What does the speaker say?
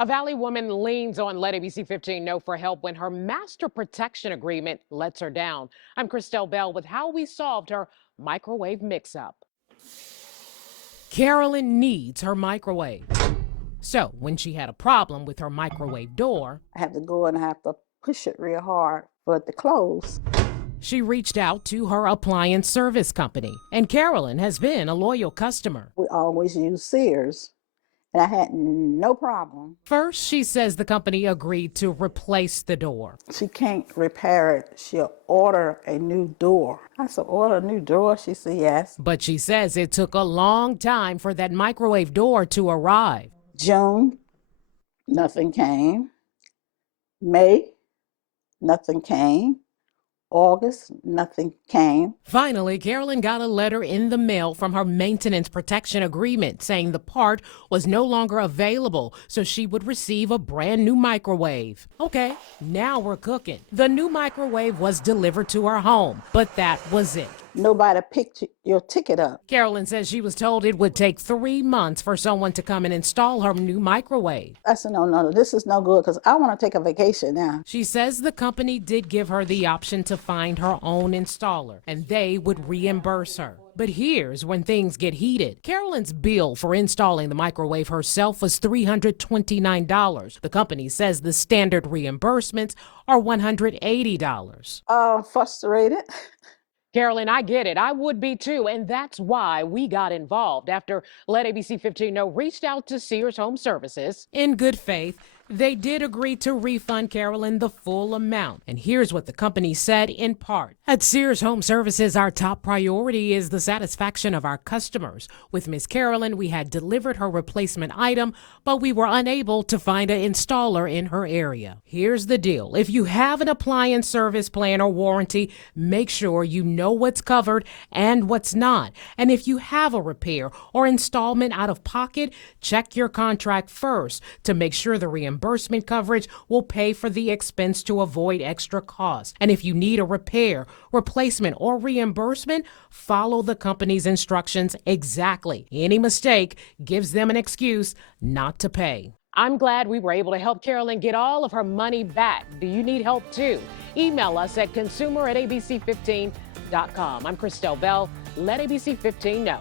A Valley woman leans on Let ABC15 Know for help when her master protection agreement lets her down. I'm Christelle Bell with how we solved her microwave mix-up. Carolyn needs her microwave. So when she had a problem with her microwave door, I have to go and I have to push it real hard for it to close. she reached out to her appliance service company, and Carolyn has been a loyal customer. We always use Sears, and I had no problem. First, she says the company agreed to replace the door. She can't repair it. She'll order a new door. I said, order a new door? She said, yes. But she says it took a long time for that microwave door to arrive. June, nothing came. May, nothing came. August, nothing came. Finally, Carolyn got a letter in the mail from her maintenance protection agreement saying the part was no longer available, so she would receive a brand new microwave. Okay, now we're cooking. The new microwave was delivered to her home, but that was it. Nobody picked your ticket up. Carolyn says she was told it would take 3 months for someone to come and install her new microwave. I said, no, this is no good because I want to take a vacation now. She says the company did give her the option to find her own installer, and they would reimburse her. But here's when things get heated. Carolyn's bill for installing the microwave herself was $329. The company says the standard reimbursements are $180. Frustrated. Carolyn, I get it. I would be too. And that's why we got involved after Let ABC15 Know reached out to Sears Home Services. In good faith, they did agree to refund Carolyn the full amount. And here's what the company said in part. At Sears Home Services, our top priority is the satisfaction of our customers. With Miss Carolyn, we had delivered her replacement item, but we were unable to find an installer in her area. Here's the deal. If you have an appliance service plan or warranty, make sure you know what's covered and what's not. And if you have a repair or installment out of pocket, check your contract first to make sure the reimbursement coverage will pay for the expense to avoid extra costs. And if you need a repair, replacement, or reimbursement, follow the company's instructions exactly. Any mistake gives them an excuse not to pay. I'm glad we were able to help Carolyn get all of her money back. Do you need help too? Email us at consumer@abc15.com. I'm Christelle Bell. Let ABC15 know.